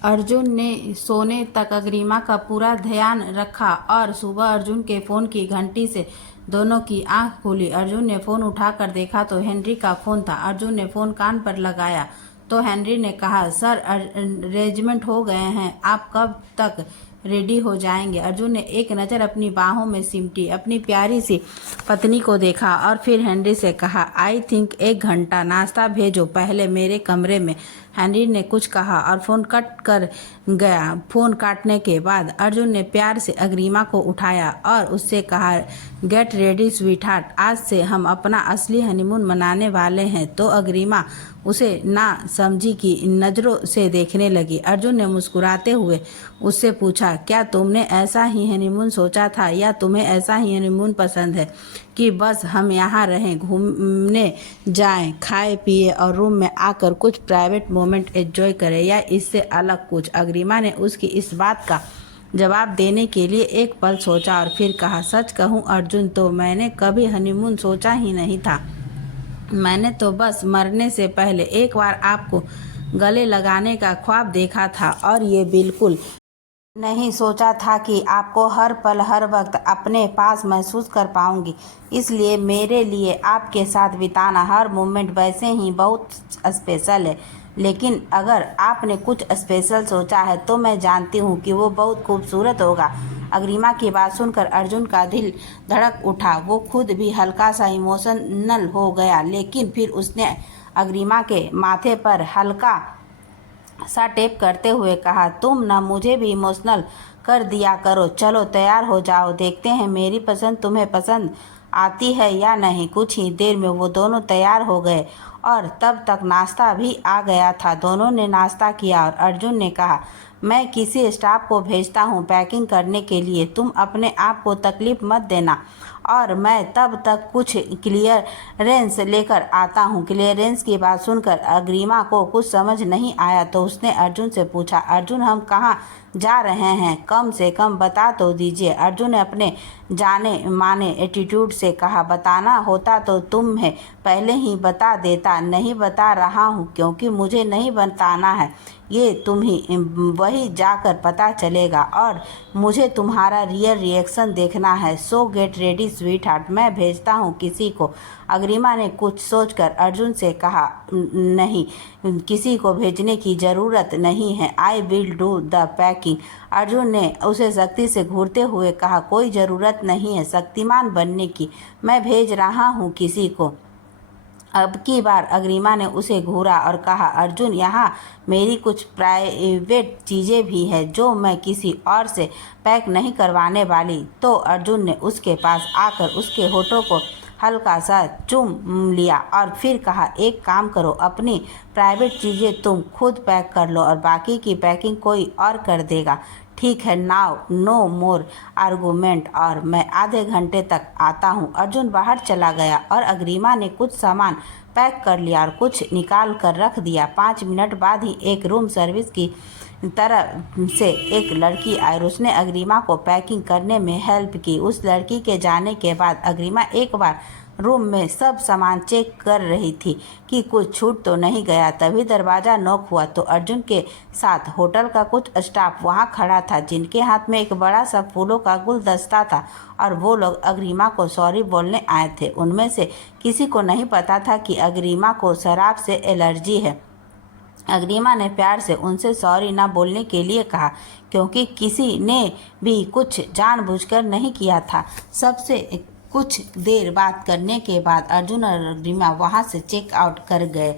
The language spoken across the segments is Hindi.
अर्जुन ने सोने तक अग्रिमा का पूरा ध्यान रखा और सुबह अर्जुन के फ़ोन की घंटी से दोनों की आंख खुली। अर्जुन ने फ़ोन उठाकर देखा तो हेनरी का फ़ोन था। अर्जुन ने फ़ोन कान पर लगाया तो हेनरी ने कहा, सर अरेंजमेंट हो गए हैं, आप कब तक रेडी हो जाएंगे? अर्जुन ने एक नज़र अपनी बाहों में सिमटी अपनी प्यारी सी पत्नी को देखा और फिर हेनरी से कहा, आई थिंक 1 घंटा। नाश्ता भेजो पहले मेरे कमरे में। हेनरी ने कुछ कहा और फ़ोन कट कर गया। फ़ोन काटने के बाद अर्जुन ने प्यार से अग्रिमा को उठाया और उससे कहा, गेट रेडी स्वीटहार्ट, आज से हम अपना असली हनीमून मनाने वाले हैं। तो अग्रिमा उसे ना समझी की नज़रों से देखने लगी। अर्जुन ने मुस्कुराते हुए उससे पूछा, क्या तुमने ऐसा ही हनीमून सोचा था या तुम्हें ऐसा ही हनीमून पसंद है कि बस हम यहाँ रहें, घूमने जाएं, खाए पिए और रूम में आकर कुछ प्राइवेट मोमेंट एंजॉय करें, या इससे अलग कुछ? अग्रिमा ने उसकी इस बात का जवाब देने के लिए एक पल सोचा और फिर कहा, सच कहूँ अर्जुन, तो मैंने कभी हनीमून सोचा ही नहीं था। मैंने तो बस मरने से पहले एक बार आपको गले लगाने का ख्वाब देखा था और ये बिल्कुल नहीं सोचा था कि आपको हर पल हर वक्त अपने पास महसूस कर पाऊंगी। इसलिए मेरे लिए आपके साथ बिताना हर मोमेंट वैसे ही बहुत स्पेशल है। लेकिन अगर आपने कुछ स्पेशल सोचा है तो मैं जानती हूँ कि वो बहुत खूबसूरत होगा। अग्रिमा की बात सुनकर अर्जुन का दिल धड़क उठा। वो खुद भी हल्का सा इमोशनल हो गया, लेकिन फिर उसने अग्रिमा के माथे पर हल्का सा टेप करते हुए कहा, तुम ना मुझे भी इमोशनल कर दिया करो। चलो तैयार हो जाओ, देखते हैं मेरी पसंद तुम्हें पसंद आती है या नहीं। कुछ ही देर में वो दोनों तैयार हो गए और तब तक नाश्ता भी आ गया था। दोनों ने नाश्ता किया और अर्जुन ने कहा, मैं किसी स्टाफ को भेजता हूँ पैकिंग करने के लिए, तुम अपने आप को तकलीफ मत देना और मैं तब तक कुछ क्लियरेंस लेकर आता हूँ। क्लियरेंस की बात सुनकर अग्रिमा को कुछ समझ नहीं आया तो उसने अर्जुन से पूछा, अर्जुन हम कहाँ जा रहे हैं? कम से कम बता तो दीजिए। अर्जुन ने अपने जाने माने एटीट्यूड से कहा, बताना होता तो तुम्हें पहले ही बता देता, नहीं बता रहा हूँ क्योंकि मुझे नहीं बताना है, ये तुम्हें वही जाकर पता चलेगा और मुझे तुम्हारा रियल रिएक्शन देखना है। सो गेट रेडी स्वीटहार्ट, मैं भेजता हूँ किसी को। अग्रिमा ने कुछ सोचकर अर्जुन से कहा, नहीं, किसी को भेजने की ज़रूरत नहीं है, I will do the packing. Arjun ने उसे सख्ती से घूरते हुए कहा, कोई ज़रूरत नहीं है शक्तिमान बनने की, मैं भेज रहा हूँ किसी को। अब की बार अग्रिमा ने उसे घूरा और कहा, अर्जुन यहाँ मेरी कुछ प्राइवेट चीज़ें भी है जो मैं किसी और से पैक नहीं करवाने वाली। तो अर्जुन ने उसके पास आकर उसके होठों को हल्का सा चूम लिया और फिर कहा, एक काम करो, अपनी प्राइवेट चीज़ें तुम खुद पैक कर लो और बाकी की पैकिंग कोई और कर देगा, ठीक है? नाउ नो मोर आर्गूमेंट, और मैं आधे घंटे तक आता हूँ। अर्जुन बाहर चला गया और अग्रिमा ने कुछ सामान पैक कर लिया और कुछ निकाल कर रख दिया। 5 मिनट बाद ही एक रूम सर्विस की तरफ से एक लड़की आई और उसने अग्रिमा को पैकिंग करने में हेल्प की। उस लड़की के जाने के बाद अग्रिमा एक बार रूम में सब सामान चेक कर रही थी कि कुछ छूट तो नहीं गया। तभी दरवाज़ा नॉक हुआ तो अर्जुन के साथ होटल का कुछ स्टाफ वहां खड़ा था, जिनके हाथ में एक बड़ा सा फूलों का गुलदस्ता था और वो लोग अग्रिमा को सॉरी बोलने आए थे। उनमें से किसी को नहीं पता था कि अग्रिमा को शराब से एलर्जी है। अग्रिमा ने प्यार से उनसे सॉरी ना बोलने के लिए कहा, क्योंकि किसी ने भी कुछ जानबूझकर नहीं किया था। सबसे कुछ देर बात करने के बाद अर्जुन और अग्रिमा वहां से चेक आउट कर गए।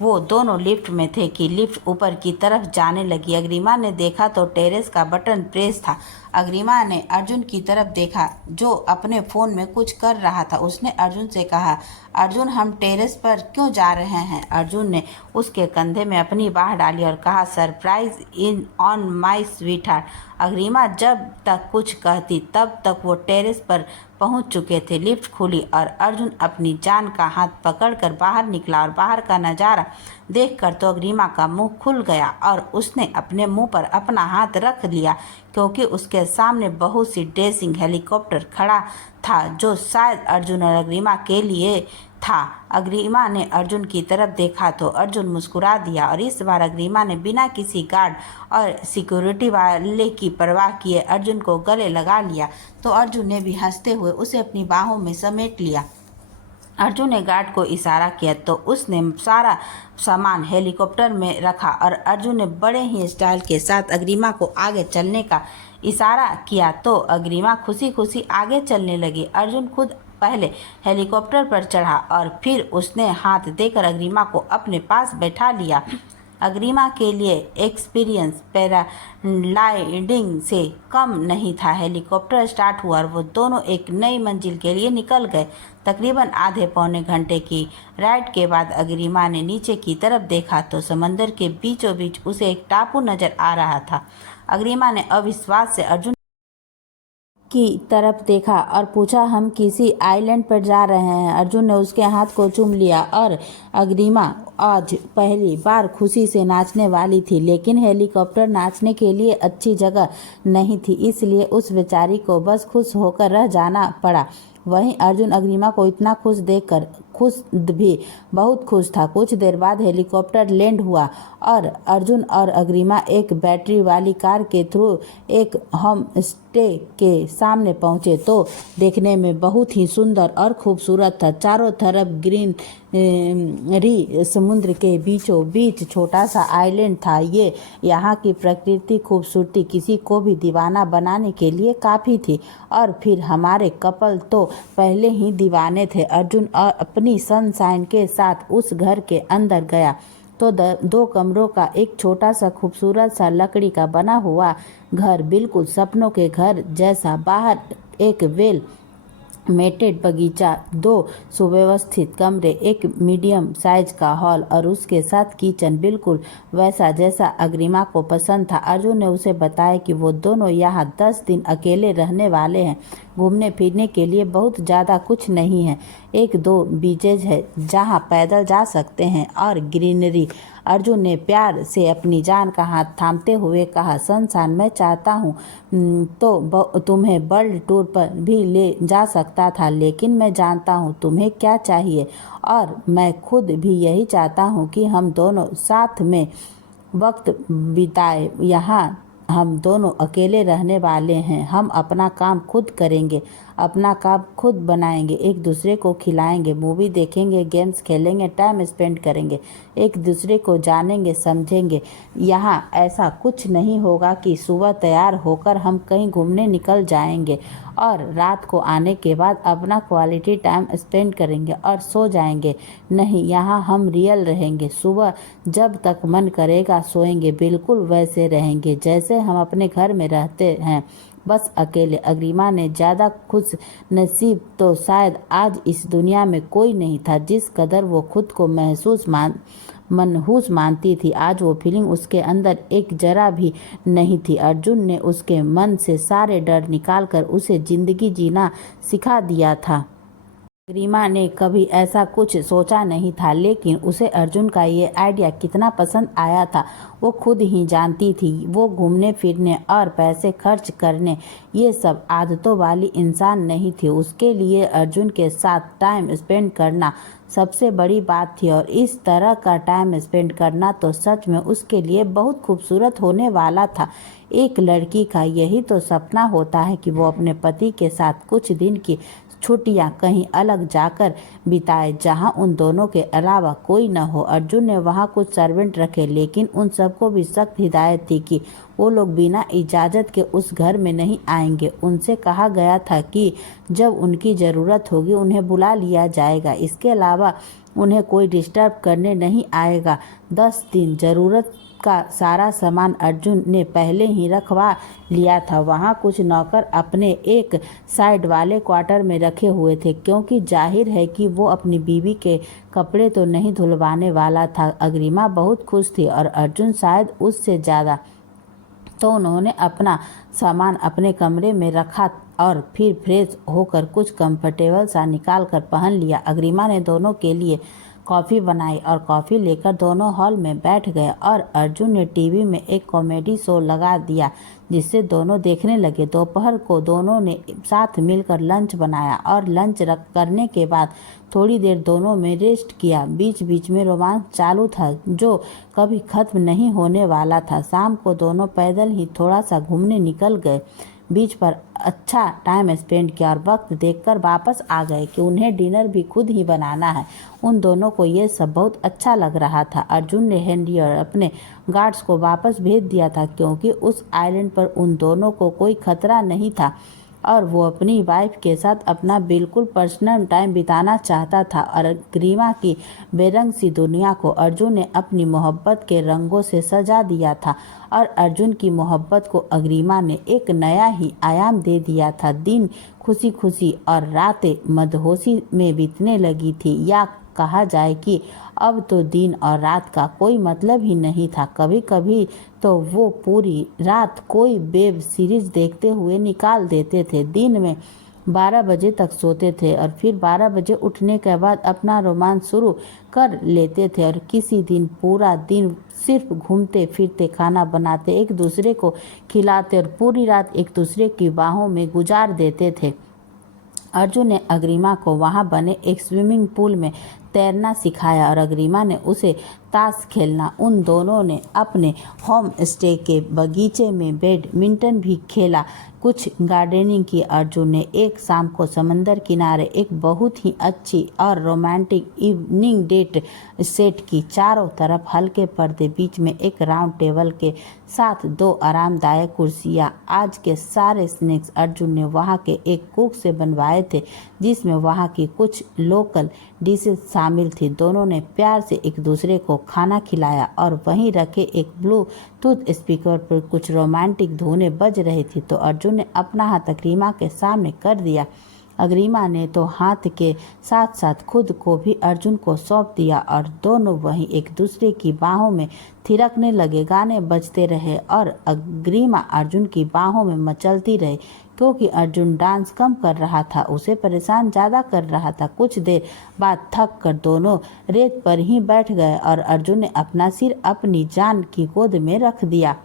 वो दोनों लिफ्ट में थे कि लिफ्ट ऊपर की तरफ जाने लगी। अग्रिमा ने देखा तो टेरेस का बटन प्रेस था। अग्रिमा ने अर्जुन की तरफ देखा जो अपने फ़ोन में कुछ कर रहा था। उसने अर्जुन से कहा, अर्जुन हम टेरेस पर क्यों जा रहे हैं? अर्जुन ने उसके कंधे में अपनी बाह डाली और कहा, surprise in on my sweetheart. Agrima जब तक कुछ कहती तब तक वो टेरेस पर पहुंच चुके थे। लिफ्ट खुली और अर्जुन अपनी जान का हाथ पकड़कर बाहर निकला और बाहर का नज़ारा देखकर तो अग्रिमा का मुंह खुल गया और उसने अपने मुंह पर अपना हाथ रख लिया, क्योंकि उसके सामने बहुत सी ड्रेसिंग हेलीकॉप्टर खड़ा था जो शायद अर्जुन और अग्रिमा के लिए था। अग्रिमा ने अर्जुन की तरफ देखा तो अर्जुन मुस्कुरा दिया और इस बार अग्रिमा ने बिना किसी गार्ड और सिक्योरिटी वाले की परवाह किए अर्जुन को गले लगा लिया। तो अर्जुन ने भी हंसते हुए उसे अपनी बाहों में समेट लिया। अर्जुन ने गार्ड को इशारा किया तो उसने सारा सामान हेलीकॉप्टर में रखा और अर्जुन ने बड़े ही स्टाइल के साथ अग्रिमा को आगे चलने का इशारा किया तो अग्रिमा खुशी खुशी आगे चलने लगी। अर्जुन खुद पहले हेलीकॉप्टर पर चढ़ा और फिर उसने हाथ देकर अग्रिमा को अपने पास बैठा लिया। अग्रिमा के लिए एक्सपीरियंस पैराग्लाइडिंग से कम नहीं था। हेलीकॉप्टर स्टार्ट हुआ और वो दोनों एक नई मंजिल के लिए निकल गए। तकरीबन आधे पौने घंटे की राइड के बाद अग्रिमा ने नीचे की तरफ देखा तो समंदर के बीचों बीच उसे एक टापू नजर आ रहा था। अग्रिमा ने अविश्वास से अर्जुन की तरफ देखा और पूछा, हम किसी आइलैंड पर जा रहे हैं। अर्जुन ने उसके हाथ को चूम लिया और अग्रिमा आज पहली बार खुशी से नाचने वाली थी, लेकिन हेलीकॉप्टर नाचने के लिए अच्छी जगह नहीं थी, इसलिए उस बेचारी को बस खुश होकर रह जाना पड़ा। वहीं अर्जुन अग्रिमा को इतना खुश देखकर खुद भी बहुत खुश था। कुछ देर बाद हेलीकॉप्टर लैंड हुआ और अर्जुन और अग्रिमा एक बैटरी वाली कार के थ्रू एक होम स्टे के सामने पहुंचे तो देखने में बहुत ही सुंदर और खूबसूरत था। चारों तरफ ग्रीनरी, समुद्र के बीचों बीच छोटा सा आइलैंड था। ये यहाँ की प्रकृति खूबसूरती किसी को भी दीवाना बनाने के लिए काफ़ी थी। और फिर हमारे कपल तो पहले ही दीवाने थे। अर्जुन और अपनी सनशाइन के साथ उस घर के अंदर गया तो 2 कमरों का एक छोटा सा खूबसूरत सा लकड़ी का बना हुआ घर, बिल्कुल सपनों के घर जैसा। बाहर एक वेल मेटेड बगीचा, 2 सुव्यवस्थित कमरे, एक मीडियम साइज का हॉल और उसके साथ किचन, बिल्कुल वैसा जैसा अग्रिमा को पसंद था। अर्जुन ने उसे बताया कि वो दोनों यहाँ 10 दिन अकेले रहने वाले हैं। घूमने फिरने के लिए बहुत ज़्यादा कुछ नहीं है, 1-2 बीचेज है जहाँ पैदल जा सकते हैं और ग्रीनरी। अर्जुन ने प्यार से अपनी जान का हाथ थामते हुए कहा, सनशाइन, मैं चाहता हूँ तो तुम्हें वर्ल्ड टूर पर भी ले जा सकता था, लेकिन मैं जानता हूँ तुम्हें क्या चाहिए और मैं खुद भी यही चाहता हूँ कि हम दोनों साथ में वक्त बिताए। यहाँ हम दोनों अकेले रहने वाले हैं। हम अपना काम खुद करेंगे, अपना काम खुद बनाएंगे, एक दूसरे को खिलाएंगे, मूवी देखेंगे, गेम्स खेलेंगे, टाइम स्पेंड करेंगे, एक दूसरे को जानेंगे, समझेंगे। यहाँ ऐसा कुछ नहीं होगा कि सुबह तैयार होकर हम कहीं घूमने निकल जाएंगे और रात को आने के बाद अपना क्वालिटी टाइम स्पेंड करेंगे और सो जाएंगे। नहीं, यहाँ हम रियल रहेंगे। सुबह जब तक मन करेगा सोएंगे, बिल्कुल वैसे रहेंगे जैसे हम अपने घर में रहते हैं, बस अकेले। अग्रिमा ने ज़्यादा खुश नसीब तो शायद आज इस दुनिया में कोई नहीं था। जिस कदर वो खुद को मनहूस मानती थी, आज वो फीलिंग उसके अंदर एक जरा भी नहीं थी। अर्जुन ने उसके मन से सारे डर निकालकर उसे जिंदगी जीना सिखा दिया था। अग्रिमा ने कभी ऐसा कुछ सोचा नहीं था, लेकिन उसे अर्जुन का ये आइडिया कितना पसंद आया था वो खुद ही जानती थी। वो घूमने फिरने और पैसे खर्च करने ये सब आदतों वाली इंसान नहीं थी। उसके लिए अर्जुन के साथ टाइम स्पेंड करना सबसे बड़ी बात थी और इस तरह का टाइम स्पेंड करना तो सच में उसके लिए बहुत खूबसूरत होने वाला था। एक लड़की का यही तो सपना होता है कि वो अपने पति के साथ कुछ दिन की छुट्टियां कहीं अलग जाकर बिताए जहां उन दोनों के अलावा कोई न हो। अर्जुन ने वहां कुछ सर्वेंट रखे, लेकिन उन सबको भी सख्त हिदायत थी कि वो लोग बिना इजाज़त के उस घर में नहीं आएंगे। उनसे कहा गया था कि जब उनकी ज़रूरत होगी उन्हें बुला लिया जाएगा, इसके अलावा उन्हें कोई डिस्टर्ब करने नहीं आएगा। 10 दिन ज़रूरत का सारा सामान अर्जुन ने पहले ही रखवा लिया था। वहाँ कुछ नौकर अपने एक साइड वाले क्वार्टर में रखे हुए थे, क्योंकि जाहिर है कि वो अपनी बीवी के कपड़े तो नहीं धुलवाने वाला था। अग्रिमा बहुत खुश थी और अर्जुन शायद उससे ज़्यादा। तो उन्होंने अपना सामान अपने कमरे में रखा और फिर फ्रेश होकर कुछ कंफर्टेबल सा निकाल कर पहन लिया। अग्रिमा ने दोनों के लिए कॉफ़ी बनाई और कॉफ़ी लेकर दोनों हॉल में बैठ गए और अर्जुन ने टीवी में एक कॉमेडी शो लगा दिया जिससे दोनों देखने लगे। दोपहर को दोनों ने साथ मिलकर लंच बनाया और लंच करने के बाद थोड़ी देर दोनों में रेस्ट किया। बीच बीच में रोमांस चालू था जो कभी खत्म नहीं होने वाला था। शाम को दोनों पैदल ही थोड़ा सा घूमने निकल गए। बीच पर अच्छा टाइम स्पेंड किया और वक्त देखकर वापस आ गए कि उन्हें डिनर भी खुद ही बनाना है। उन दोनों को ये सब बहुत अच्छा लग रहा था। अर्जुन ने हेनरी और अपने गार्ड्स को वापस भेज दिया था क्योंकि उस आइलैंड पर उन दोनों को कोई खतरा नहीं था और वो अपनी वाइफ के साथ अपना बिल्कुल पर्सनल टाइम बिताना चाहता था। और ग्रीमा की बेरंग सी दुनिया को अर्जुन ने अपनी मोहब्बत के रंगों से सजा दिया था और अर्जुन की मोहब्बत को अग्रिमा ने एक नया ही आयाम दे दिया था। दिन खुशी खुशी और रातें मदहोशी में बीतने लगी थी, या कहा जाए कि अब तो दिन और रात का कोई मतलब ही नहीं था। कभी कभी तो वो पूरी रात कोई वेब सीरीज देखते हुए निकाल देते थे। दिन में 12 बजे तक सोते थे और फिर 12 बजे उठने के बाद अपना रोमांस शुरू कर लेते थे और किसी दिन पूरा दिन सिर्फ घूमते फिरते, खाना बनाते, एक दूसरे को खिलाते और पूरी रात एक दूसरे की बाहों में गुजार देते थे। अर्जुन ने अग्रिमा को वहां बने एक स्विमिंग पूल में तैरना सिखाया और अग्रिमा ने उसे ताश खेलना। उन दोनों ने अपने होम स्टे के बगीचे में बैडमिंटन भी खेला, कुछ गार्डनिंग की। अर्जुन ने एक शाम को समंदर किनारे एक बहुत ही अच्छी और रोमांटिक इवनिंग डेट सेट की। चारों तरफ हल्के पर्दे, बीच में एक राउंड टेबल के साथ 2 आरामदायक कुर्सियां। आज के सारे स्नैक्स अर्जुन ने वहां के एक कुक से बनवाए थे जिसमें वहां की कुछ लोकल डिशेज शामिल थी। दोनों ने प्यार से एक दूसरे को खाना खिलाया और वहीं रखे एक ब्लूटूथ स्पीकर पर कुछ रोमांटिक धुनें बज रही थी तो अर्जुन ने अपना हाथ अग्रिमा के सामने कर दिया। अग्रिमा ने तो हाथ के साथ साथ खुद को भी अर्जुन को सौंप दिया और दोनों वहीं एक दूसरे की बाहों में थिरकने लगे। गाने बजते रहे और अग्रिमा अर्जुन की बाहों में मचलती रही क्योंकि अर्जुन डांस कम कर रहा था, उसे परेशान ज़्यादा कर रहा था। कुछ देर बाद थक कर दोनों रेत पर ही बैठ गए और अर्जुन ने अपना सिर अपनी जान की गोद में रख दिया।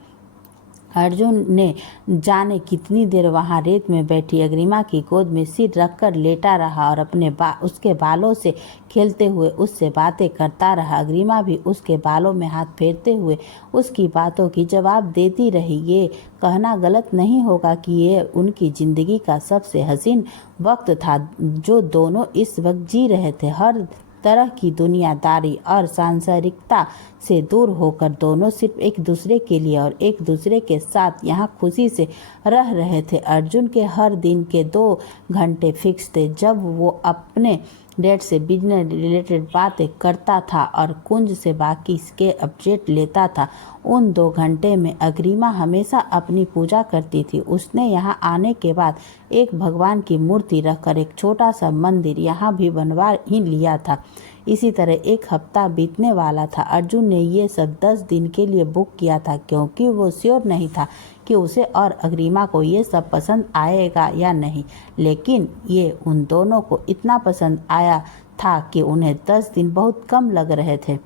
अर्जुन ने जाने कितनी देर वहां रेत में बैठी अग्रिमा की गोद में सिर रखकर लेटा रहा और अपने उसके बालों से खेलते हुए उससे बातें करता रहा। अग्रिमा भी उसके बालों में हाथ फेरते हुए उसकी बातों की जवाब देती रही। ये कहना गलत नहीं होगा कि ये उनकी ज़िंदगी का सबसे हसीन वक्त था जो दोनों इस वक्त जी रहे थे। हर तरह की दुनियादारी और सांसारिकता से दूर होकर दोनों सिर्फ एक दूसरे के लिए और एक दूसरे के साथ यहाँ खुशी से रह रहे थे। अर्जुन के हर दिन के 2 घंटे फिक्स थे जब वो अपने डेट से बिजनेस रिलेटेड बातें करता था और कुंज से बाकी के अपडेट लेता था। उन 2 घंटे में अग्रिमा हमेशा अपनी पूजा करती थी। उसने यहाँ आने के बाद एक भगवान की मूर्ति रखकर एक छोटा सा मंदिर यहाँ भी बनवा ही लिया था। इसी तरह एक हफ्ता बीतने वाला था। अर्जुन ने ये सब 10 दिन के लिए बुक किया था क्योंकि वो श्योर नहीं था कि उसे और अग्रिमा को ये सब पसंद आएगा या नहीं, लेकिन ये उन दोनों को इतना पसंद आया था कि उन्हें 10 दिन बहुत कम लग रहे थे।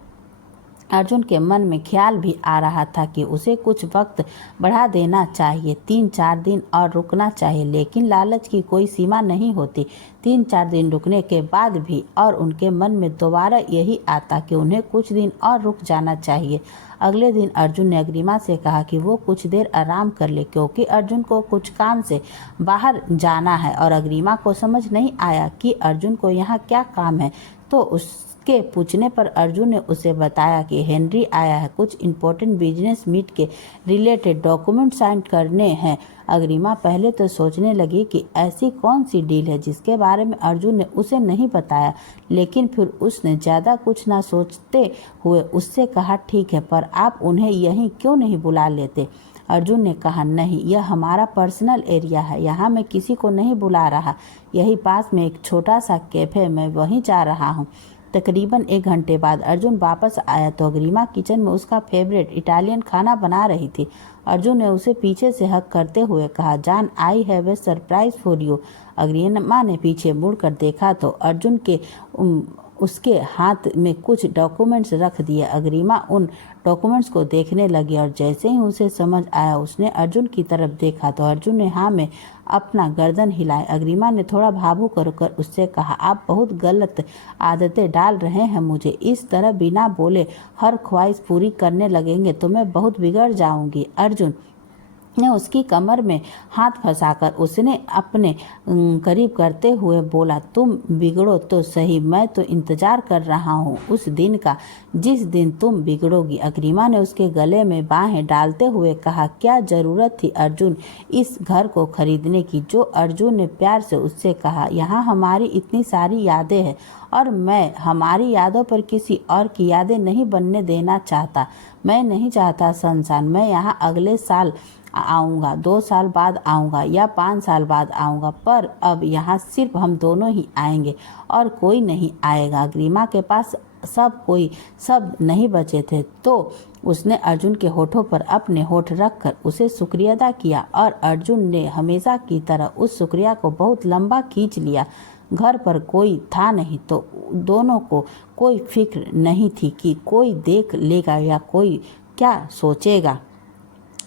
अर्जुन के मन में ख्याल भी आ रहा था कि उसे कुछ वक्त बढ़ा देना चाहिए, 3-4 दिन और रुकना चाहिए, लेकिन लालच की कोई सीमा नहीं होती। 3-4 दिन रुकने के बाद भी और उनके मन में दोबारा यही आता कि उन्हें कुछ दिन और रुक जाना चाहिए। अगले दिन अर्जुन ने अग्रिमा से कहा कि वो कुछ देर आराम कर ले क्योंकि अर्जुन को कुछ काम से बाहर जाना है और अग्रिमा को समझ नहीं आया कि अर्जुन को यहाँ क्या काम है। तो उसके पूछने पर अर्जुन ने उसे बताया कि हेनरी आया है, कुछ इम्पोर्टेंट बिजनेस मीट के रिलेटेड डॉक्यूमेंट साइन करने हैं। अग्रिमा पहले तो सोचने लगी कि ऐसी कौन सी डील है जिसके बारे में अर्जुन ने उसे नहीं बताया, लेकिन फिर उसने ज़्यादा कुछ ना सोचते हुए उससे कहा ठीक है, पर आप उन्हें यहीं क्यों नहीं बुला लेते। अर्जुन ने कहा नहीं, यह हमारा पर्सनल एरिया है, यहाँ मैं किसी को नहीं बुला रहा। यही पास में एक छोटा सा कैफे, मैं वहीं जा रहा हूँ। तकरीबन 1 घंटे बाद अर्जुन वापस आया तो अग्रिमा किचन में उसका फेवरेट इटालियन खाना बना रही थी। अर्जुन ने उसे पीछे से हक करते हुए कहा, जान I have a surprise for you. Agrima ने पीछे मुड़कर देखा तो अर्जुन के उसके हाथ में कुछ डॉक्यूमेंट्स रख दिए। अग्रिमा उन डॉक्यूमेंट्स को देखने लगी और जैसे ही उसे समझ आया उसने अर्जुन की तरफ देखा तो अर्जुन ने हाँ में अपना गर्दन हिलाया। अग्रिमा ने थोड़ा भावुक होकर उससे कहा, आप बहुत गलत आदतें डाल रहे हैं मुझे। इस तरह बिना बोले हर ख्वाहिश पूरी करने लगेंगे तो मैं बहुत बिगड़ जाऊंगी। अर्जुन ने उसकी कमर में हाथ फंसाकर उसने अपने करीब करते हुए बोला, तुम बिगड़ो तो सही, मैं तो इंतजार कर रहा हूँ उस दिन का जिस दिन तुम बिगड़ोगी। अग्रिमा ने उसके गले में बाहें डालते हुए कहा, क्या जरूरत थी अर्जुन इस घर को खरीदने की? जो अर्जुन ने प्यार से उससे कहा, यहाँ हमारी इतनी सारी यादें हैं और मैं हमारी यादों पर किसी और की यादें नहीं बनने देना चाहता। मैं नहीं चाहता सनशाइन, मैं यहाँ अगले साल आऊँगा, 2 साल बाद आऊँगा या 5 साल बाद आऊँगा, पर अब यहाँ सिर्फ हम दोनों ही आएंगे और कोई नहीं आएगा। अग्रिमा के पास सब नहीं बचे थे तो उसने अर्जुन के होठों पर अपने होठ रखकर उसे शुक्रिया अदा किया और अर्जुन ने हमेशा की तरह उस शुक्रिया को बहुत लंबा खींच लिया। घर पर कोई था नहीं तो दोनों को कोई फिक्र नहीं थी कि कोई देख लेगा या कोई क्या सोचेगा।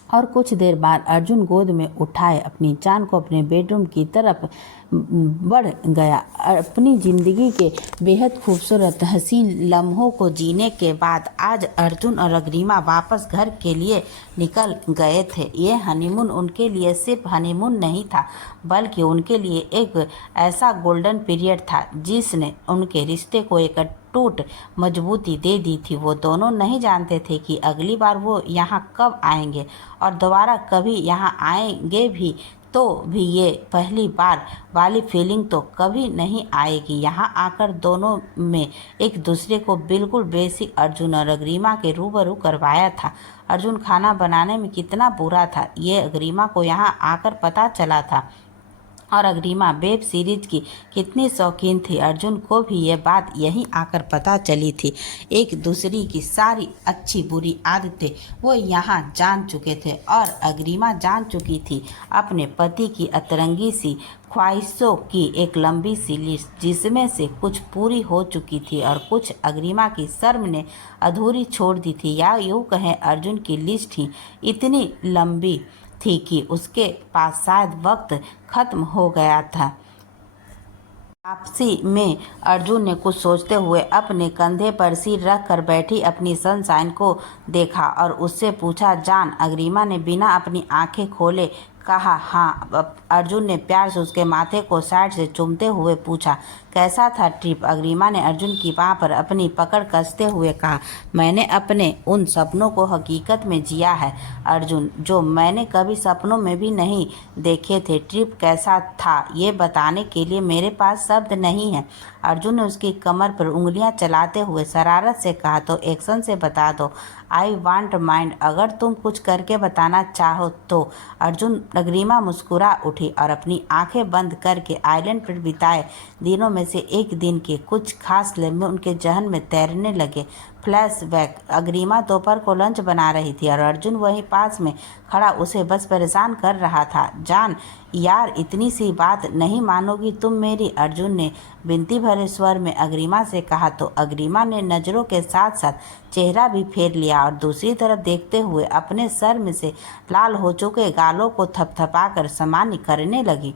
और कुछ देर बाद अर्जुन गोद में उठाए अपनी जान को अपने बेडरूम की तरफ बढ़ गया। अपनी ज़िंदगी के बेहद खूबसूरत हसीन लम्हों को जीने के बाद आज अर्जुन और अग्रिमा वापस घर के लिए निकल गए थे। ये हनीमून उनके लिए सिर्फ हनीमून नहीं था बल्कि उनके लिए एक ऐसा गोल्डन पीरियड था जिसने उनके रिश्ते को एक टूट मजबूती दे दी थी। वो दोनों नहीं जानते थे कि अगली बार वो यहाँ कब आएंगे और दोबारा कभी यहाँ आएंगे भी तो भी ये पहली बार वाली फीलिंग तो कभी नहीं आएगी। यहाँ आकर दोनों में एक दूसरे को बिल्कुल बेसिक अर्जुन और अग्रिमा के रूबरू करवाया था। अर्जुन खाना बनाने में कितना बुरा था ये अग्रिमा को यहाँ आकर पता चला था और अग्रिमा वेब सीरीज की कितनी शौकीन थी अर्जुन को भी ये बात यहीं आकर पता चली थी। एक दूसरे की सारी अच्छी बुरी आदतें वो यहाँ जान चुके थे और अग्रिमा जान चुकी थी अपने पति की अतरंगी सी ख्वाहिशों की एक लंबी सी लिस्ट जिसमें से कुछ पूरी हो चुकी थी और कुछ अग्रिमा की शर्म ने अधूरी छोड़ दी थी, या यूँ कहें अर्जुन की लिस्ट ही इतनी लंबी थी कि उसके पास शायद वक्त खत्म हो गया था। वापसी में अर्जुन ने कुछ सोचते हुए अपने कंधे पर सिर रख कर बैठी अपनी सनशाइन को देखा और उससे पूछा, जान? अग्रिमा ने बिना अपनी आंखें खोले कहा, हाँ। अर्जुन ने प्यार से उसके माथे को साइड से चूमते हुए पूछा, कैसा था ट्रिप? अग्रिमा ने अर्जुन की बाह पर अपनी पकड़ कसते हुए कहा, मैंने अपने उन सपनों को हकीकत में जिया है अर्जुन, जो मैंने कभी सपनों में भी नहीं देखे थे। ट्रिप कैसा था ये बताने के लिए मेरे पास शब्द नहीं है। अर्जुन ने उसकी कमर पर उंगलियां चलाते हुए शरारत से कहा, तो एक्शन से बता दो। आई वांट माइंड, अगर तुम कुछ करके बताना चाहो तो। अर्जुन। अग्रिमा मुस्कुरा उठी और अपनी आंखें बंद करके आइलैंड पर बिताए दिनों में से एक दिन के कुछ खास लम्हे उनके जहन में तैरने लगे। फ्लैशबैक। अग्रिमा दोपहर को लंच बना रही थी और अर्जुन वहीं पास में खड़ा उसे बस परेशान कर रहा था। जान यार, इतनी सी बात नहीं मानोगी तुम मेरी? अर्जुन ने विनती भरे स्वर में अग्रिमा से कहा तो अग्रिमा ने नज़रों के साथ साथ चेहरा भी फेर लिया और दूसरी तरफ देखते हुए अपने सर में से लाल हो चुके गालों को थपथपाकर सामान्य करने लगी।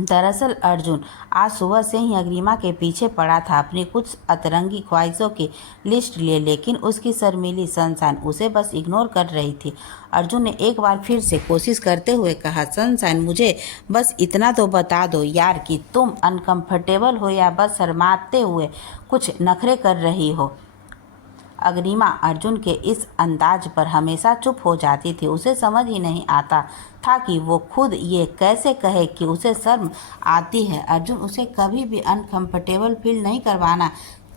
दरअसल अर्जुन आज सुबह से ही अग्रिमा के पीछे पड़ा था अपनी कुछ अतरंगी ख्वाहिशों की लिस्ट लिए, लेकिन उसकी शर्मीली सनशाइन उसे बस इग्नोर कर रही थी। अर्जुन ने एक बार फिर से कोशिश करते हुए कहा, सनशाइन मुझे बस इतना तो बता दो यार कि तुम अनकंफर्टेबल हो या बस शर्माते हुए कुछ नखरे कर रही हो। अग्रिमा अर्जुन के इस अंदाज पर हमेशा चुप हो जाती थी। उसे समझ ही नहीं आता था कि वो खुद ये कैसे कहे कि उसे शर्म आती है। अर्जुन उसे कभी भी अनकंफर्टेबल फील नहीं करवाना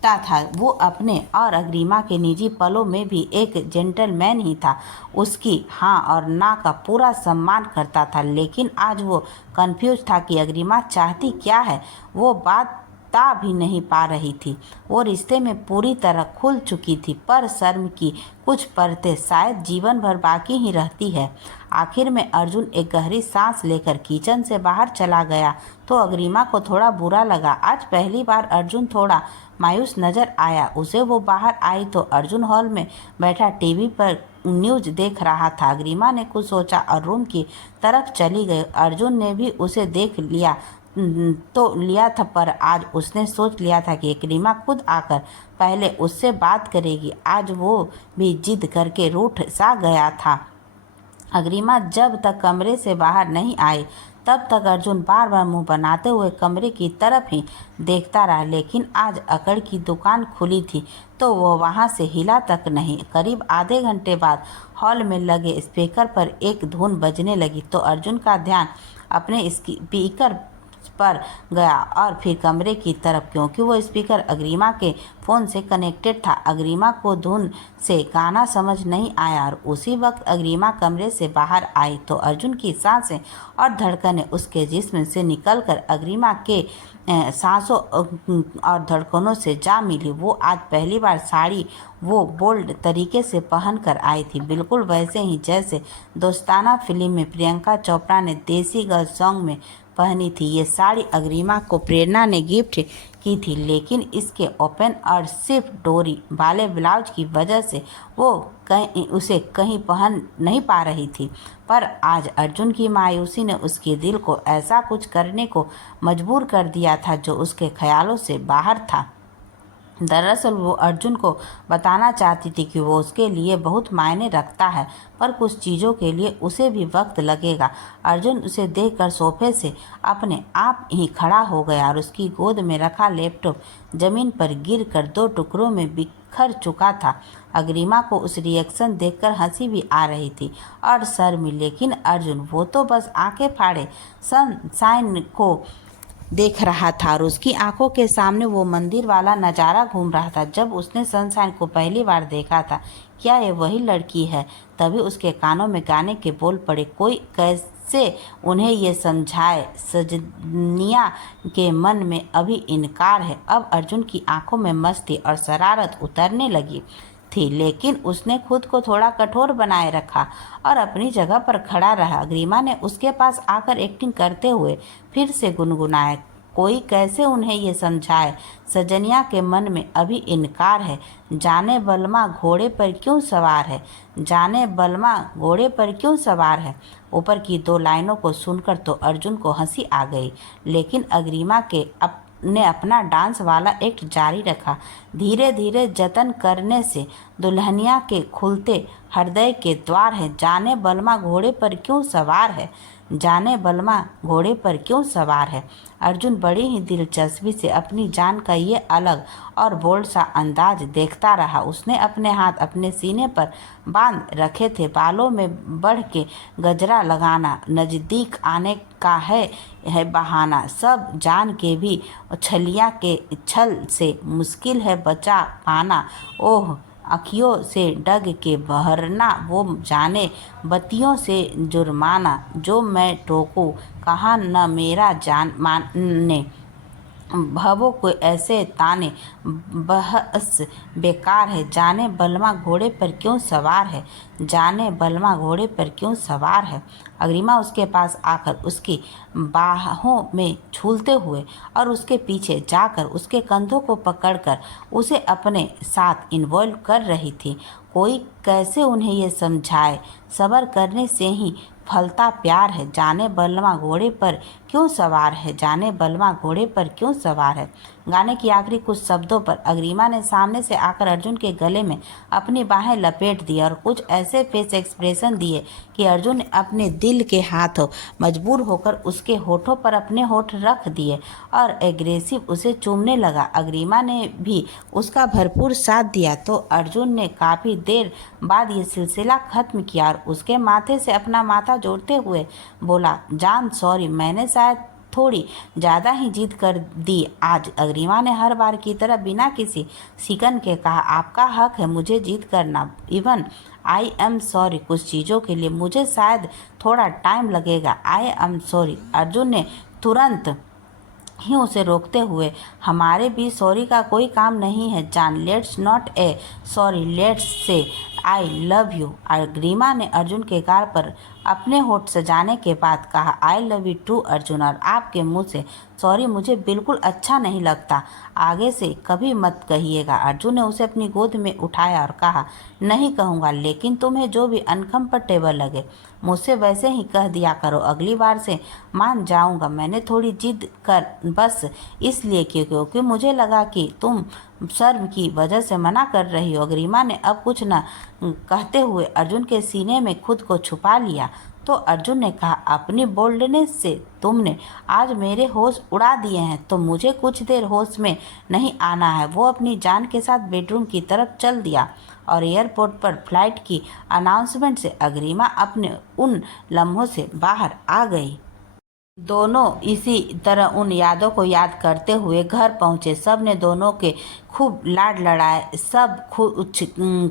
था। वो अपने और अग्रिमा के निजी पलों में भी एक जेंटलमैन ही था। उसकी हाँ और ना का पूरा सम्मान करता था, लेकिन आज वो कंफ्यूज था कि अग्रिमा चाहती क्या है। वो बात ता भी नहीं पा रही थी। वो रिश्ते में पूरी तरह खुल चुकी थी, पर शर्म की कुछ परतें शायद जीवन भर बाकी ही रहती है। आखिर में अर्जुन एक गहरी सांस लेकर किचन से बाहर चला गया तो अग्रिमा को थोड़ा बुरा लगा। आज पहली बार अर्जुन थोड़ा मायूस नजर आया उसे। वो बाहर आई तो अर्जुन हॉल में बैठा टीवी पर न्यूज देख रहा था। अग्रिमा ने कुछ सोचा और रूम की तरफ चली गई। अर्जुन ने भी उसे देख लिया तो लिया था, पर आज उसने सोच लिया था कि अग्रिमा खुद आकर पहले उससे बात करेगी। आज वो भी जिद करके रूठ सा गया था। अग्रिमा जब तक कमरे से बाहर नहीं आई तब तक अर्जुन बार बार मुंह बनाते हुए कमरे की तरफ ही देखता रहा, लेकिन आज अकड़ की दुकान खुली थी तो वो वहां से हिला तक नहीं। करीब आधे घंटे बाद हॉल में लगे स्पीकर पर एक धुन बजने लगी तो अर्जुन का ध्यान अपने स्पीकर पर गया और फिर कमरे की तरफ, क्योंकि वो स्पीकर अग्रिमा के फ़ोन से कनेक्टेड था। अग्रिमा को धुन से गाना समझ नहीं आया और उसी वक्त अग्रिमा कमरे से बाहर आई तो अर्जुन की सांसें और धड़कनें उसके जिस्म से निकलकर अग्रिमा के सांसों और धड़कनों से जा मिली। वो आज पहली बार साड़ी वो बोल्ड तरीके से पहन कर आई थी, बिल्कुल वैसे ही जैसे दोस्ताना फिल्म में प्रियंका चोपड़ा ने देसी गर्ल सॉन्ग में पहनी थी। ये साड़ी अग्रिमा को प्रेरणा ने गिफ्ट की थी, लेकिन इसके ओपन और सिर्फ डोरी वाले ब्लाउज की वजह से वो उसे कहीं पहन नहीं पा रही थी। पर आज अर्जुन की मायूसी ने उसके दिल को ऐसा कुछ करने को मजबूर कर दिया था जो उसके ख्यालों से बाहर था। दरअसल वो अर्जुन को बताना चाहती थी कि वो उसके लिए बहुत मायने रखता है, पर कुछ चीज़ों के लिए उसे भी वक्त लगेगा। अर्जुन उसे देखकर सोफे से अपने आप ही खड़ा हो गया और उसकी गोद में रखा लैपटॉप जमीन पर गिरकर दो टुकड़ों में बिखर चुका था। अग्रिमा को उस रिएक्शन देखकर हंसी भी आ रही थी और शर्म, लेकिन अर्जुन वो तो बस आंखें फाड़े सनशाइन को देख रहा था और उसकी आंखों के सामने वो मंदिर वाला नज़ारा घूम रहा था जब उसने सनशाइन को पहली बार देखा था। क्या ये वही लड़की है? तभी उसके कानों में गाने के बोल पड़े। कोई कैसे उन्हें ये समझाए, सजनिया के मन में अभी इनकार है। अब अर्जुन की आंखों में मस्ती और शरारत उतरने लगी थी, लेकिन उसने खुद को थोड़ा कठोर बनाए रखा और अपनी जगह पर खड़ा रहा। अग्रिमा ने उसके पास आकर एक्टिंग करते हुए फिर से गुनगुनाया, कोई कैसे उन्हें ये समझाए, सजनिया के मन में अभी इनकार है। जाने बलमा घोड़े पर क्यों सवार है, जाने बलमा घोड़े पर क्यों सवार है। ऊपर की दो लाइनों को सुनकर तो अर्जुन को हंसी आ गई, लेकिन अग्रिमा ने अपना डांस वाला एक्ट जारी रखा। धीरे धीरे जतन करने से दुल्हनिया के खुलते हृदय के द्वार है। जाने बलमा घोड़े पर क्यों सवार है, जाने बलमा घोड़े पर क्यों सवार है। अर्जुन बड़ी ही दिलचस्पी से अपनी जान का ये अलग और बोल्ड सा अंदाज देखता रहा। उसने अपने हाथ अपने सीने पर बांध रखे थे। बालों में बढ़ के गजरा लगाना, नज़दीक आने का है बहाना, सब जान के भी छलिया के छल से मुश्किल है बचा पाना। ओह अखियों से डग के बहरना, वो जाने बत्तियों से जुर्माना, जो मैं टोकूं कहाँ न मेरा जान माने। भवों को ऐसे ताने बहस बेकार है। जाने बलमा घोड़े पर क्यों सवार है, जाने बलमा घोड़े पर क्यों सवार है। अग्रिमा उसके पास आकर उसकी बाहों में झूलते हुए और उसके पीछे जाकर उसके कंधों को पकड़कर उसे अपने साथ इन्वॉल्व कर रही थी। कोई कैसे उन्हें ये समझाए, सब्र करने से ही फलता प्यार है। जाने बलमा घोड़े पर क्यों सवार है, जाने बलमा घोड़े पर क्यों सवार है। गाने की आखिरी कुछ शब्दों पर अग्रिमा ने सामने से आकर अर्जुन के गले में अपनी बाहें लपेट दी और कुछ ऐसे फेस एक्सप्रेशन दिए कि अर्जुन ने अपने दिल के हाथों मजबूर होकर उसके होठों पर अपने होठ रख दिए और एग्रेसिव उसे चूमने लगा। अग्रिमा ने भी उसका भरपूर साथ दिया तो अर्जुन ने काफ़ी देर बाद ये सिलसिला ख़त्म किया और उसके माथे से अपना माथा जोड़ते हुए बोला, जान सॉरी, मैंने शायद थोड़ी ज़्यादा ही जिद कर दी आज। अग्रिमा ने हर बार की तरह बिना किसी सिकन के कहा, आपका हक है मुझे जिद करना, इवन आई एम सॉरी, कुछ चीज़ों के लिए मुझे शायद थोड़ा टाइम लगेगा, आई एम सॉरी। अर्जुन ने तुरंत ही उसे रोकते हुए, हमारे बीच सॉरी का कोई काम नहीं है जान, let's not a sorry, let's say I love you. ग्रीमा ने अर्जुन के गाल पर अपने होठ सजाने के बाद कहा, I love you too Arjun, और आपके मुंह से सॉरी मुझे बिल्कुल अच्छा नहीं लगता, आगे से कभी मत कहिएगा। अर्जुन ने उसे अपनी गोद में उठाया और कहा, नहीं कहूँगा, लेकिन तुम्हें जो भी अनकम्फर्टेबल लगे मुझसे वैसे ही कह दिया करो, अगली बार से मान जाऊंगा। मैंने थोड़ी जिद कर बस इसलिए क्योंकि मुझे लगा कि तुम शर्म की वजह से मना कर रही हो। ग्रीमा ने अब कुछ न कहते हुए अर्जुन के सीने में खुद को छुपा लिया। तो अर्जुन ने कहा, अपनी बोल्डनेस से तुमने आज मेरे होश उड़ा दिए हैं, तो मुझे कुछ देर होश में नहीं आना है। वो अपनी जान के साथ बेडरूम की तरफ चल दिया और एयरपोर्ट पर फ्लाइट की अनाउंसमेंट से अग्रिमा अपने उन लम्हों से बाहर आ गई। दोनों इसी तरह उन यादों को याद करते हुए घर पहुंचे। सब ने दोनों के खूब लाड लड़ाए, सब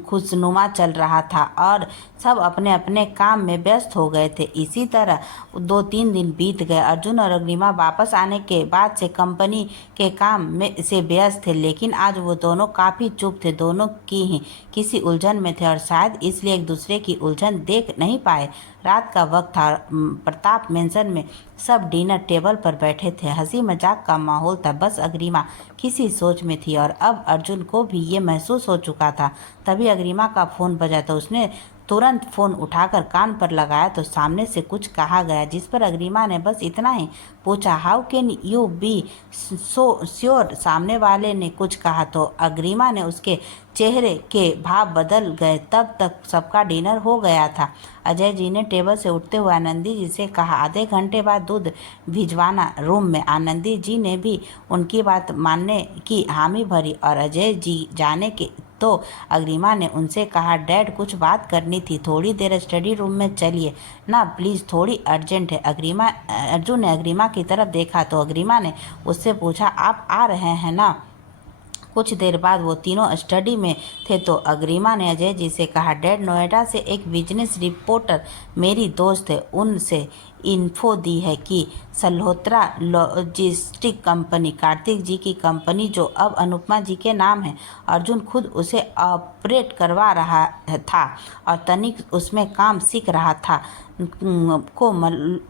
खुशनुमा चल रहा था और सब अपने अपने काम में व्यस्त हो गए थे। इसी तरह 2-3 दिन बीत गए। अर्जुन और अग्निमा वापस आने के बाद से कंपनी के काम में से व्यस्त थे, लेकिन आज वो दोनों काफ़ी चुप थे। दोनों की ही किसी उलझन में थे और शायद इसलिए एक दूसरे की उलझन देख नहीं पाए। रात का वक्त था। प्रताप मेंशन में सब डिनर टेबल पर बैठे थे। हंसी मजाक का माहौल था। बस अग्रिमा किसी सोच में थी और अब अर्जुन को भी ये महसूस हो चुका था। तभी अग्रिमा का फ़ोन बजा तो उसने तुरंत फ़ोन उठाकर कान पर लगाया तो सामने से कुछ कहा गया, जिस पर अग्रिमा ने बस इतना ही पूछा, how can you be so sure. सामने वाले ने कुछ कहा तो अग्रिमा ने उसके चेहरे के भाव बदल गए। तब तक सबका डिनर हो गया था। अजय जी ने टेबल से उठते हुए आनंदी जी से कहा, आधे घंटे बाद दूध भिजवाना रूम में। आनंदी जी ने भी उनकी बात मानने की हामी भरी और अजय जी जाने के तो अग्रिमा ने उनसे कहा, डैड कुछ बात करनी थी, थोड़ी देर स्टडी रूम में चलिए ना प्लीज़, थोड़ी अर्जेंट है। अर्जुन ने अग्रिमा की तरफ देखा तो अग्रिमा ने उससे पूछा, आप आ रहे हैं ना। कुछ देर बाद वो तीनों स्टडी में थे तो अग्रिमा ने अजय जी से कहा, डैड नोएडा से एक बिजनेस रिपोर्टर मेरी दोस्त है, उनसे इन्फो दी है कि सल्होत्रा लॉजिस्टिक कंपनी, कार्तिक जी की कंपनी जो अब अनुपमा जी के नाम है, अर्जुन खुद उसे ऑपरेट करवा रहा था और तनिक उसमें काम सीख रहा था, को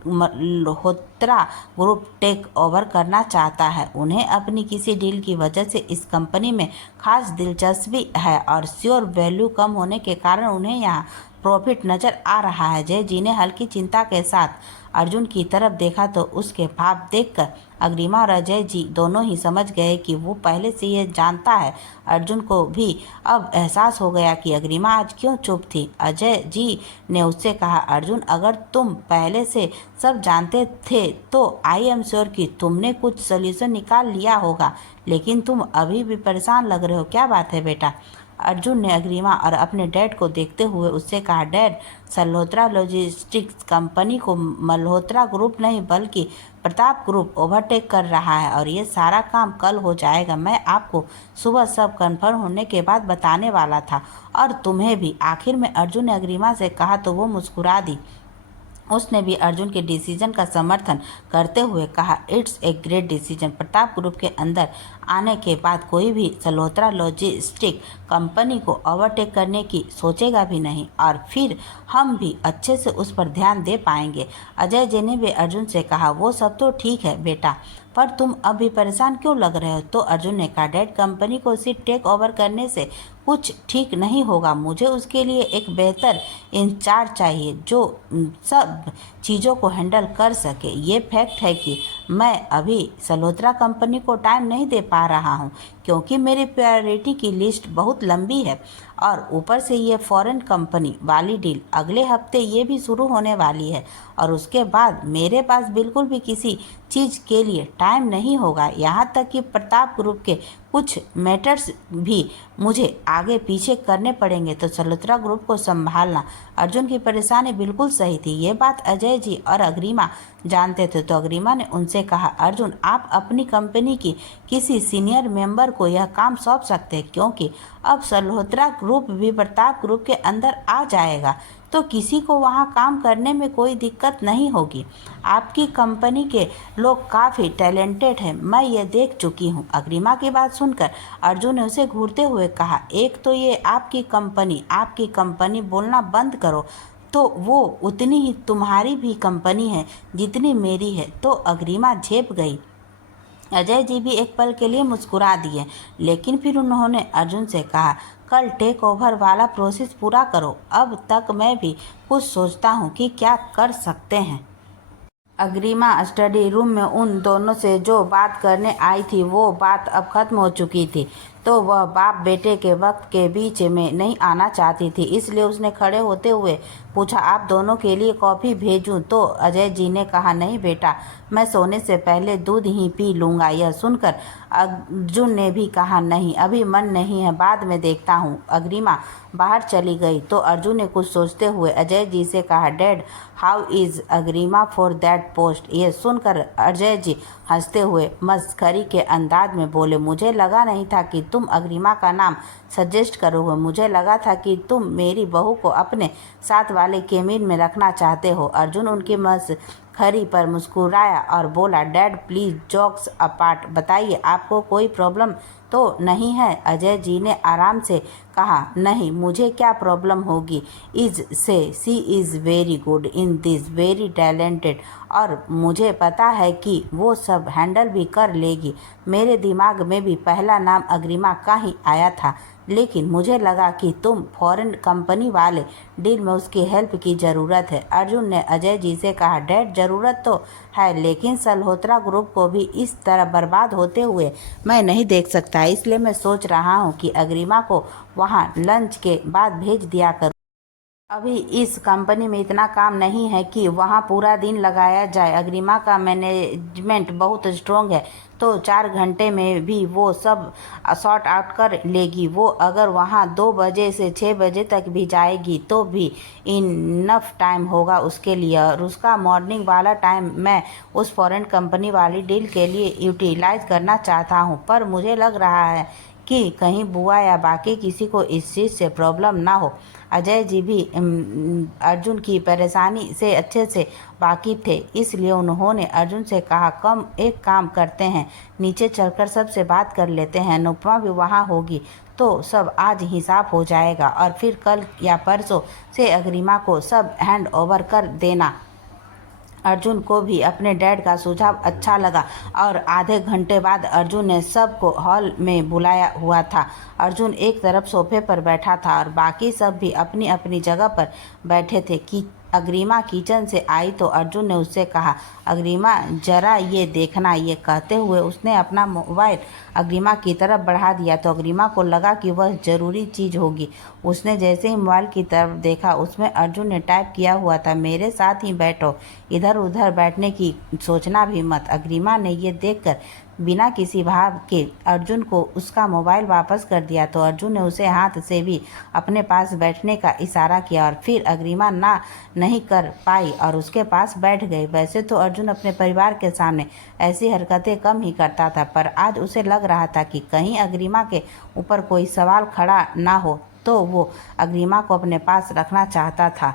मल्होत्रा ग्रुप टेक ओवर करना चाहता है। उन्हें अपनी किसी डील की वजह से इस कंपनी में खास दिलचस्पी है और श्योर वैल्यू कम होने के कारण उन्हें यहाँ प्रॉफिट नज़र आ रहा है। जय जी ने हल्की चिंता के साथ अर्जुन की तरफ देखा तो उसके भाव देखकर अग्रिमा और अजय जी दोनों ही समझ गए कि वो पहले से ये जानता है। अर्जुन को भी अब एहसास हो गया कि अग्रिमा आज क्यों चुप थी। अजय जी ने उससे कहा, अर्जुन अगर तुम पहले से सब जानते थे तो आई एम श्योर कि तुमने कुछ सोल्यूशन निकाल लिया होगा, लेकिन तुम अभी भी परेशान लग रहे हो, क्या बात है बेटा। अर्जुन ने अग्रिमा और अपने डैड को देखते हुए उससे कहा, डैड सल्होत्रा लॉजिस्टिक्स कंपनी को मल्होत्रा ग्रुप नहीं बल्कि प्रताप ग्रुप ओवरटेक कर रहा है और ये सारा काम कल हो जाएगा। मैं आपको सुबह सब कंफर्म होने के बाद बताने वाला था और तुम्हें भी। आखिर में अर्जुन ने अग्रिमा से कहा तो वो मुस्कुरा दी। उसने भी अर्जुन के डिसीजन का समर्थन करते हुए कहा, it's a great decision. Pratap group के अंदर आने के बाद कोई भी सल्होत्रा लॉजिस्टिक कंपनी को ओवरटेक करने की सोचेगा भी नहीं और फिर हम भी अच्छे से उस पर ध्यान दे पाएंगे। अजय जी ने भी अर्जुन से कहा, वो सब तो ठीक है बेटा, पर तुम अभी परेशान क्यों लग रहे हो। तो अर्जुन ने कहा, डैड कंपनी को सिर्फ टेक ओवर करने से कुछ ठीक नहीं होगा, मुझे उसके लिए एक बेहतर इंचार्ज चाहिए जो सब चीज़ों को हैंडल कर सके। ये फैक्ट है कि मैं अभी सल्होत्रा कंपनी को टाइम नहीं दे पा रहा हूँ क्योंकि मेरी प्रायोरिटी की लिस्ट बहुत लंबी है और ऊपर से ये फॉरेन कंपनी वाली डील अगले हफ्ते ये भी शुरू होने वाली है और उसके बाद मेरे पास बिल्कुल भी किसी चीज़ के लिए टाइम नहीं होगा। यहाँ तक कि प्रताप ग्रुप के कुछ मैटर्स भी मुझे आगे पीछे करने पड़ेंगे तो सल्होत्रा ग्रुप को संभालना। अर्जुन की परेशानी बिल्कुल सही थी। ये बात अजय जी और अग्रिमा जानते थे तो अग्रिमा ने उनसे कहा, अर्जुन आप अपनी कंपनी की किसी सीनियर मेंबर को यह काम सौंप सकते हैं क्योंकि अब सल्होत्रा ग्रुप भी प्रताप ग्रुप के अंदर आ जाएगा। तो किसी को वहाँ काम करने में कोई दिक्कत नहीं होगी। आपकी कंपनी के लोग काफ़ी टैलेंटेड हैं, मैं ये देख चुकी हूँ। अग्रिमा की बात सुनकर अर्जुन ने उसे घूरते हुए कहा, एक तो ये आपकी कंपनी बोलना बंद करो, तो वो उतनी ही तुम्हारी भी कंपनी है जितनी मेरी है। तो अग्रिमा झेप गई। अजय जी भी एक पल के लिए मुस्कुरा दिए, लेकिन फिर उन्होंने अर्जुन से कहा, कल टेक ओवर वाला प्रोसेस पूरा करो। अब तक मैं भी कुछ सोचता हूँ कि क्या कर सकते हैं। अग्रिमा स्टडी रूम में उन दोनों से जो बात करने आई थी वो बात अब खत्म हो चुकी थी, तो वह बाप बेटे के वक्त के बीच में नहीं आना चाहती थी। इसलिए उसने खड़े होते हुए पूछा, आप दोनों के लिए कॉफ़ी भेजूं? तो अजय जी ने कहा, नहीं बेटा, मैं सोने से पहले दूध ही पी लूँगा। यह सुनकर अर्जुन ने भी कहा, नहीं अभी मन नहीं है, बाद में देखता हूँ। अग्रिमा बाहर चली गई तो अर्जुन ने कुछ सोचते हुए अजय जी से कहा, dad how is Agrima for that post? यह सुनकर अजय जी हंसते हुए मस्खरी के अंदाज में बोले, मुझे लगा नहीं था कि तुम अग्रिमा का नाम सजेस्ट करोगे। मुझे लगा था कि तुम मेरी बहू को अपने साथ वाले केबिन में रखना चाहते हो। अर्जुन उनकी मस्खरी पर मुस्कुराया और बोला, डैड प्लीज़ जोक्स अपार्ट, बताइए आपको कोई प्रॉब्लम तो नहीं है? अजय जी ने आराम से कहा, नहीं मुझे क्या प्रॉब्लम होगी, इज से सी is very good in this, very talented, और मुझे पता है कि वो सब हैंडल भी कर लेगी। मेरे दिमाग में भी पहला नाम अग्रिमा का ही आया था, लेकिन मुझे लगा कि तुम फॉरेन कंपनी वाले डील में उसकी हेल्प की ज़रूरत है। अर्जुन ने अजय जी से कहा, डैड ज़रूरत तो है, लेकिन सल्होत्रा ग्रुप को भी इस तरह बर्बाद होते हुए मैं नहीं देख सकता। इसलिए मैं सोच रहा हूँ कि अग्रिमा को वहाँ लंच के बाद भेज दिया करूँ। अभी इस कंपनी में इतना काम नहीं है कि वहाँ पूरा दिन लगाया जाए। अग्रिमा का मैनेजमेंट बहुत स्ट्रॉन्ग है, तो 4 घंटे में भी वो सब सॉर्ट आउट कर लेगी। वो अगर वहाँ 2 बजे से 6 बजे तक भी जाएगी तो भी इनफ टाइम होगा उसके लिए, और उसका मॉर्निंग वाला टाइम मैं उस फॉरेन कंपनी वाली डील के लिए यूटिलाइज करना चाहता हूँ। पर मुझे लग रहा है कि कहीं बुआ या बाकी किसी को इस चीज़ से प्रॉब्लम ना हो। अजय जी भी अर्जुन की परेशानी से अच्छे से वाकिफ थे, इसलिए उन्होंने अर्जुन से कहा, कम एक काम करते हैं, नीचे चलकर सबसे बात कर लेते हैं। अनुपमा भी वहाँ होगी तो सब आज हिसाब हो जाएगा, और फिर कल या परसों से अग्रिमा को सब हैंड ओवर कर देना। अर्जुन को भी अपने डैड का सुझाव अच्छा लगा, और आधे घंटे बाद अर्जुन ने सबको हॉल में बुलाया हुआ था। अर्जुन एक तरफ सोफे पर बैठा था और बाकी सब भी अपनी अपनी जगह पर बैठे थे। कि अग्रिमा किचन से आई तो अर्जुन ने उससे कहा, अग्रिमा जरा ये देखना। ये कहते हुए उसने अपना मोबाइल अग्रिमा की तरफ बढ़ा दिया तो अग्रिमा को लगा कि वह ज़रूरी चीज़ होगी। उसने जैसे ही मोबाइल की तरफ देखा, उसमें अर्जुन ने टाइप किया हुआ था, मेरे साथ ही बैठो, इधर उधर बैठने की सोचना भी मत। अग्रिमा ने ये देखकर बिना किसी भाव के अर्जुन को उसका मोबाइल वापस कर दिया, तो अर्जुन ने उसे हाथ से भी अपने पास बैठने का इशारा किया, और फिर अग्रिमा ना नहीं कर पाई और उसके पास बैठ गई। वैसे तो अर्जुन अपने परिवार के सामने ऐसी हरकतें कम ही करता था, पर आज उसे लग रहा था कि कहीं अग्रिमा के ऊपर कोई सवाल खड़ा ना हो, तो वो अग्रिमा को अपने पास रखना चाहता था।